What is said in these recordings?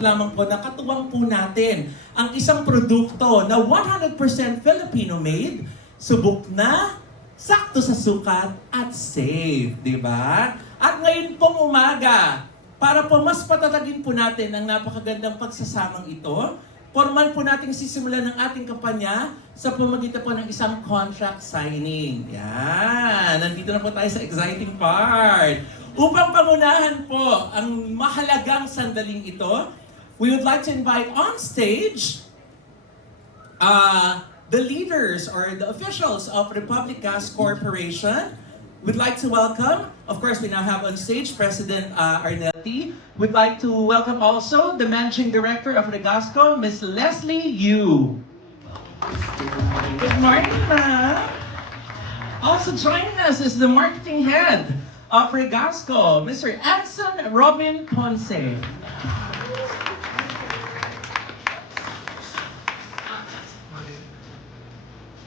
lamang po na katuwang po natin ang isang produkto na 100% Filipino-made, subok na, sakto sa sukat at safe, di ba? At ngayon pong umaga, para po mas patatagin po natin ang napakagandang pagsasamang ito, formal po nating sisimulan ng ating kampanya sa pamamagitan po ng isang contract signing. Yan, nandito na po tayo sa exciting part. Upang pangunahan po ang mahalagang sandaling ito, we would like to invite on stage the leaders or the officials of Republic Gas Corporation. We'd like to welcome, of course, we now have on stage President Arnelty. We'd like to welcome also the Managing Director of Regasco, Ms. Leslie Yu. Good morning, ma'am. Also joining us is the Marketing Head of Regasco, Mr. Anson Robin Ponce.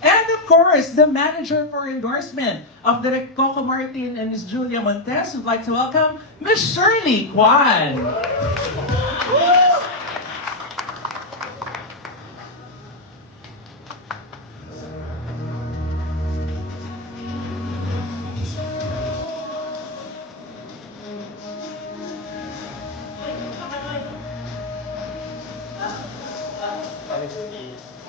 And of course, the manager for endorsement of the Coco Martin and Ms. Julia Montes would like to welcome Ms. Shirley Kwan.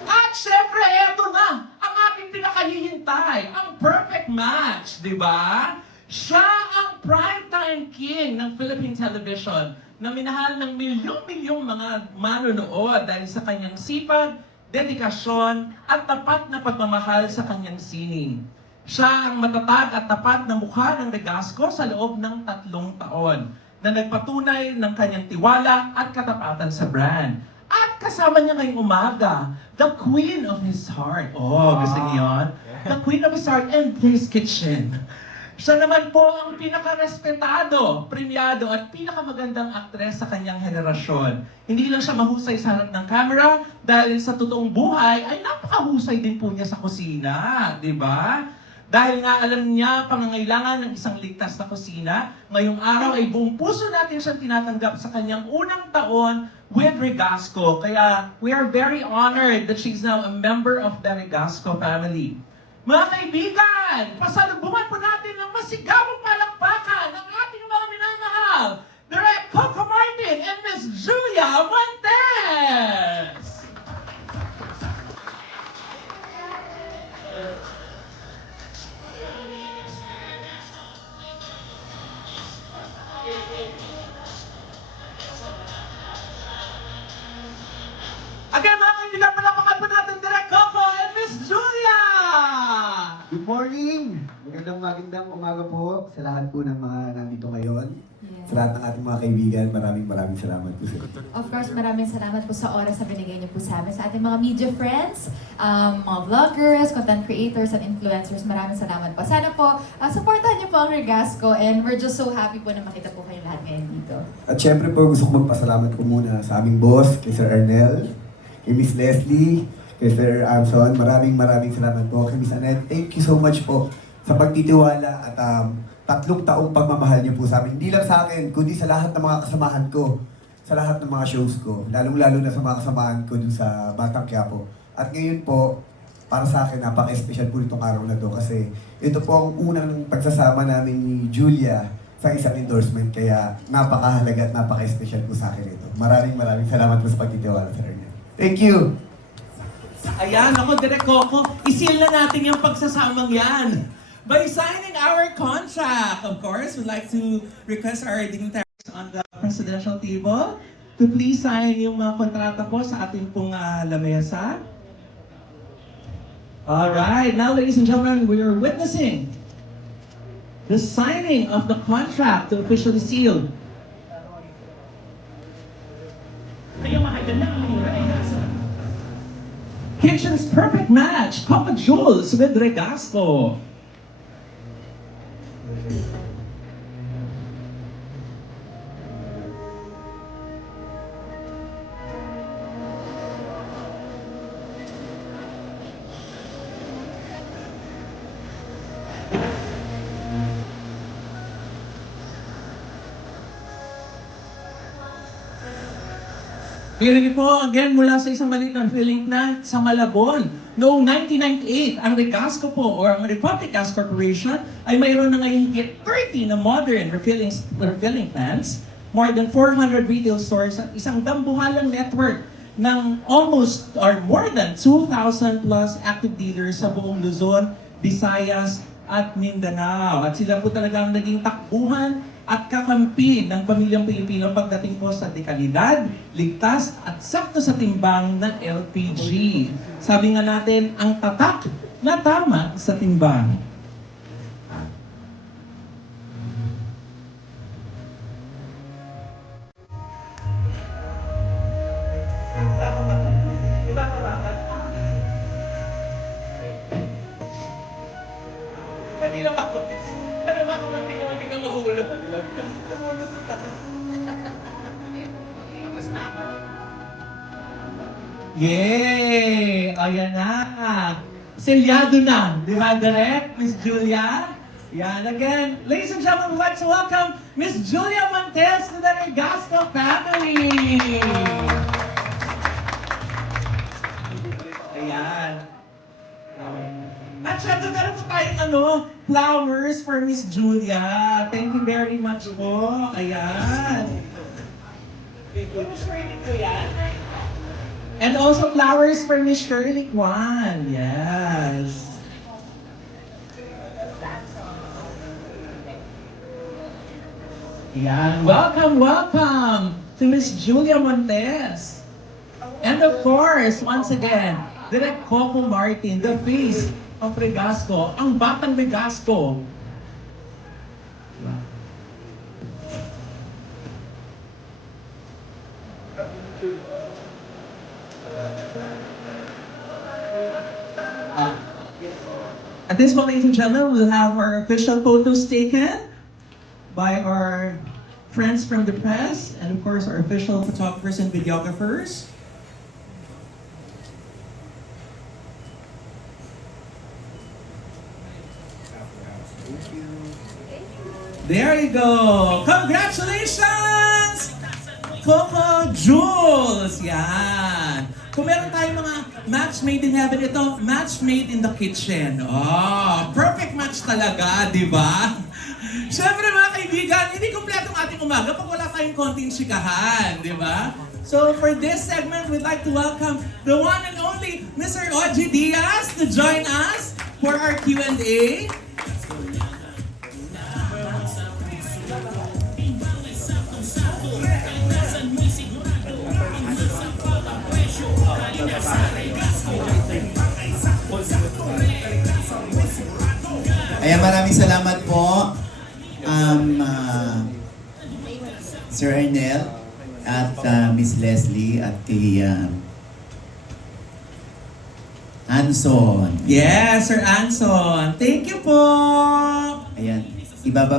At syempre, eto na ang ating pinakahihintay, ang perfect match, di ba? Siya ang primetime king ng Philippine television na minahal ng milyong-milyong mga manonood dahil sa kanyang sipag, dedikasyon, at tapat na pagmamahal sa kanyang sining. Siya ang matatag at tapat na mukha ng Regasco sa loob ng 3 taon na nagpatunay ng kanyang tiwala at katapatan sa brand. At kasama niya ngayong umaga, the queen of his heart. Oh, gusto niyo yun? The queen of his heart and his kitchen. Siya naman po ang pinaka-respetado, premiado at pinakamagandang aktres sa kanyang henerasyon. Hindi lang siya mahusay sa harap ng camera dahil sa totoong buhay ay napakahusay din po niya sa kusina, di ba? Dahil nga alam niya pangangailangan ng isang ligtas na kusina, ngayong araw ay buong puso natin siyang tinatanggap sa kanyang unang taon with Regasco. Kaya we are very honored that she's now a member of the Regasco family. Mga kaibigan, pasalubungan po natin ng masigabong palakpakan ng ating mga minamahal, Direk Coco Martin and Ms. Julia Montes! Again, mga kaibigan, palapakan po natin Direk Coco and Ms. Julia! Good morning! Magandang umaga po sa lahat po ng mga nandito ngayon. Yes. Sa lahat ng ating mga kaibigan, maraming salamat po sa inyo. Of course, maraming salamat po sa oras na binigay niyo po sa amin, sa ating mga media friends, mga vloggers, content creators, and influencers. Maraming salamat po. Sana po, supportahan niyo po ang Regasco and we're just so happy po na makita po kayo lahat ngayon dito. At syempre po, gusto ko magpasalamat po muna sa aming boss, kay Sir Arnel, kay Miss Leslie, kay Sir Anson. Maraming salamat po. Kay Miss Annette, thank you so much po sa pagtitiwala at 3 taong pagmamahal niyo po sa amin. Hindi lang sa akin, kundi sa lahat ng mga kasamahan ko, sa lahat ng mga shows ko, lalong-lalo na sa mga kasamahan ko dun sa Batang Quiapo. At ngayon po, para sa akin, napaka-special po itong araw na to kasi ito po ang unang pagsasama namin ni Julia sa isang endorsement, kaya napakahalaga at napaka-special po sa akin ito. Maraming salamat po sa pagtitiwala, Sir Arnel. Thank you! Ayan, ako, Direk Coco, isil na natin yung pagsasamang yan. By signing our contract, of course, we'd like to request our dignitaries on the presidential table to please sign yung mga kontrata po sa ating pong lamesa. Alright, now ladies and gentlemen, we are witnessing the signing of the contract to officially seal. Kitchen's perfect match, Papa Jules with Regasco. Hearing po, again, mula sa isang maliit na filling plant sa Malabon. Noong 1998, ang Regasco po, or ang Republic Gas Corporation, ay mayroon na ngayon higit 30 na modern refilling plants, more than 400 retail stores, at isang dambuhalang network ng almost or more than 2,000 plus active dealers sa buong Luzon, Visayas, at Mindanao. At sila po talaga ang naging takbuhan at kakampi ng pamilyang Pilipino pagdating po sa dekalidad, ligtas at sakto sa timbang ng LPG. Sabi nga natin, ang tatak na tama sa timbang. Kanina ako. Ano ba ako nang tingnan mahulog? Yay! Ayan na. Selyado na. Di ba, Direk? Miss Julia? Yan again. Ladies and gentlemen, let's welcome Miss Julia Montes to the Regasco family. Ayan. At syempre, meron po tayong flowers for Miss Julia. Thank you very much po. Ayan. And also flowers for Miss Shirley Kwan. Yes. Ayan. Welcome, welcome to Miss Julia Montes. And of course, once again, Direk Coco Martin, the face of Regasco, ang batang Regasco. At this point, ladies and gentlemen, we'll have our official photos taken by our friends from the press and of course our official photographers and videographers. There you go! Congratulations! Coco Jules! Yan! Kung meron tayong mga match made in heaven, ito, match made in the kitchen. Oh, perfect match talaga, di ba? Siyempre mga kaibigan, hindi kompleto ang ating umaga pag wala tayong konting chikahan, di ba? So for this segment, we'd like to welcome the one and only Mr. Oji Diaz to join us for our Q&A. Ayan, maraming salamat po, Sir Arnel at Miss Leslie at kay Anson. Yes, Sir Anson. Thank you po! Ayan, ibaba